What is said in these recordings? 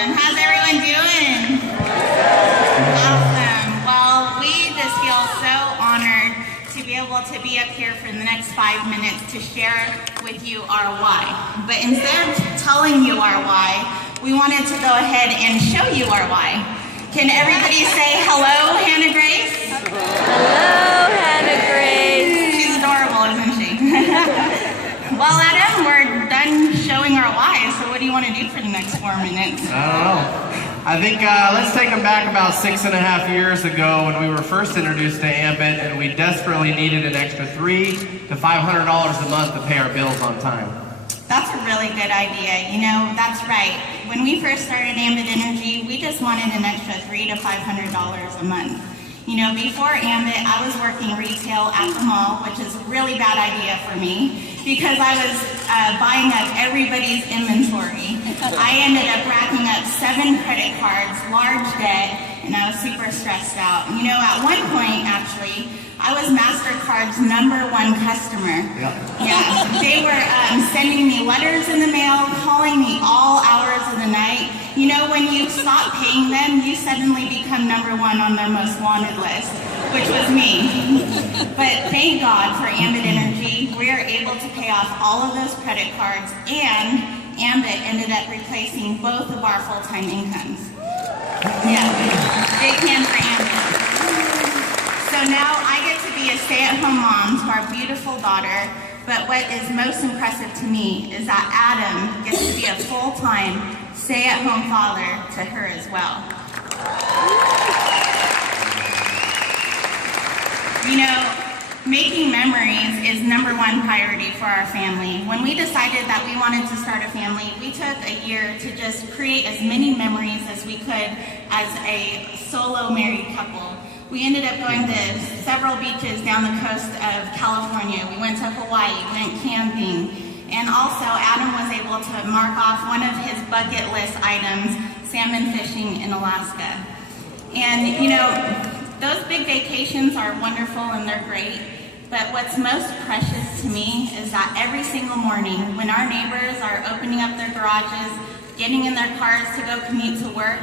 Awesome. How's everyone doing? Awesome. Well, we just feel so honored to be able to be up here for the next 5 minutes to share with you our why. But instead of telling you our why, we wanted to go ahead and show you our why. Can everybody say hello, Hannah Grace? Hello, Hannah Grace. She's adorable, isn't she? Well, Adam, we're done showing our why, so what do you want to do for the next 4 minutes? I don't know. I think let's take them back about 6.5 years ago when we were first introduced to Ambit, and we desperately needed an extra $300 to $500 a month to pay our bills on time. That's a really good idea. You know, that's right. When we first started Ambit Energy, we just wanted an extra $300 to $500 a month. You know, before Ambit, I was working retail at the mall, which is a really bad idea for me because I was buying up everybody's inventory. I ended up racking up 7 credit cards, large debt, and I was super stressed out. You know, at one point, actually, I was MasterCard's #1 customer. Yeah, they were sending me letters in the mail, calling me all hours of the night. You know, when you stop paying them, you suddenly become #1 on their most wanted list, which was me. But thank God for Ambit Energy, we are able to pay off all of those credit cards, and Ambit ended up replacing both of our full-time incomes. Yeah, big hand for Ambit. So now I get to be a stay-at-home mom to our beautiful daughter, but what is most impressive to me is that Adam gets to be a full-time stay-at-home father to her as well. You know, making memories is #1 priority for our family. When we decided that we wanted to start a family, we took a year to just create as many memories as we could as a solo married couple. We ended up going to several beaches down the coast of California. We went to Hawaii, went camping, and also Adam was able to mark off one of his bucket list items, salmon fishing in Alaska. And you know, those big vacations are wonderful and they're great, but what's most precious to me is that every single morning when our neighbors are opening up their garages, getting in their cars to go commute to work,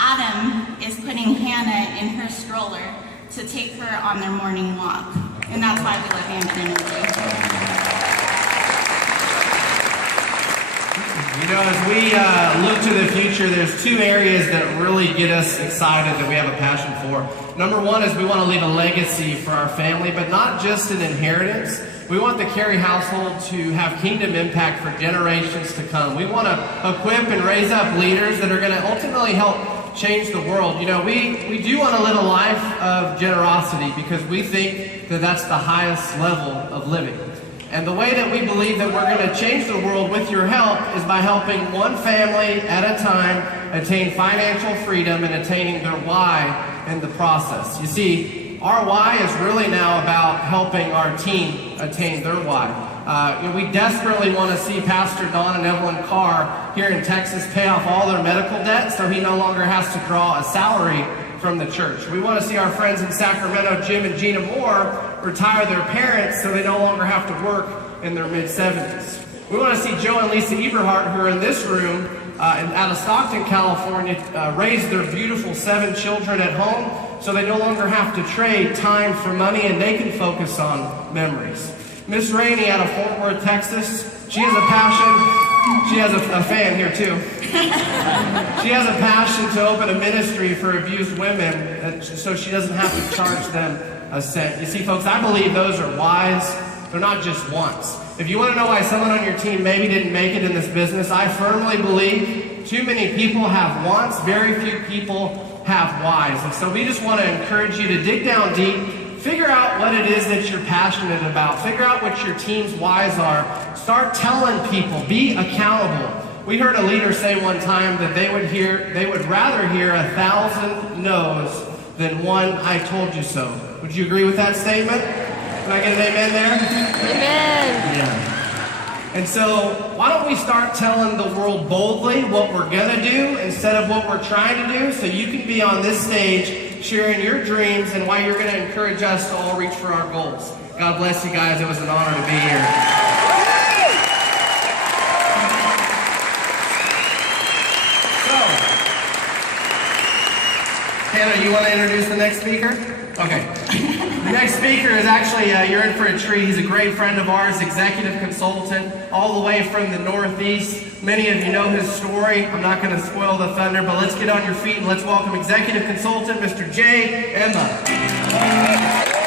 Adam is putting Hannah in her stroller to take her on their morning walk. And that's why we love Ambit Energy. You know, as we look to the future, there's 2 areas that really get us excited that we have a passion for. #1 is we want to leave a legacy for our family, but not just an inheritance. We want the Carey household to have kingdom impact for generations to come. We want to equip and raise up leaders that are going to ultimately help change the world. You know, we do want to live a life of generosity because we think that that's the highest level of living. And the way that we believe that we're going to change the world with your help is by helping one family at a time attain financial freedom and attaining their why in the process. You see, our why is really now about helping our team attain their why. You know, we desperately want to see Pastor Don and Evelyn Carr here in Texas pay off all their medical debt so he no longer has to draw a salary from the church. We want to see our friends in Sacramento, Jim and Gina Moore, retire their parents so they no longer have to work in their mid-70s. We want to see Joe and Lisa Eberhardt, who are in this room out of Stockton, California, raise their beautiful 7 children at home so they no longer have to trade time for money and they can focus on memories. Miss Rainey out of Fort Worth, Texas, she has a passion. She has a fan here too. She has a passion to open a ministry for abused women so she doesn't have to charge them a cent. You see, folks, I believe those are whys. They're not just wants. If you want to know why someone on your team maybe didn't make it in this business, I firmly believe too many people have wants, very few people have whys. And so we just want to encourage you to dig down deep. Figure out what it is that you're passionate about. Figure out what your team's whys are. Start telling people. Be accountable. We heard a leader say one time that they would rather hear 1,000 no's than one "I told you so." Would you agree with that statement? Can I get an amen there? Amen. Yeah. And so, why don't we start telling the world boldly what we're gonna do instead of what we're trying to do, so you can be on this stage sharing your dreams and why you're going to encourage us to all reach for our goals. God bless you guys. It was an honor to be here. So, Hannah, you want to introduce the next speaker? Okay. The next speaker is actually, you're in for a treat. He's a great friend of ours, executive consultant, all the way from the Northeast. Many of you know his story. I'm not going to spoil the thunder, but let's get on your feet and let's welcome executive consultant, Mr. Jay Emma.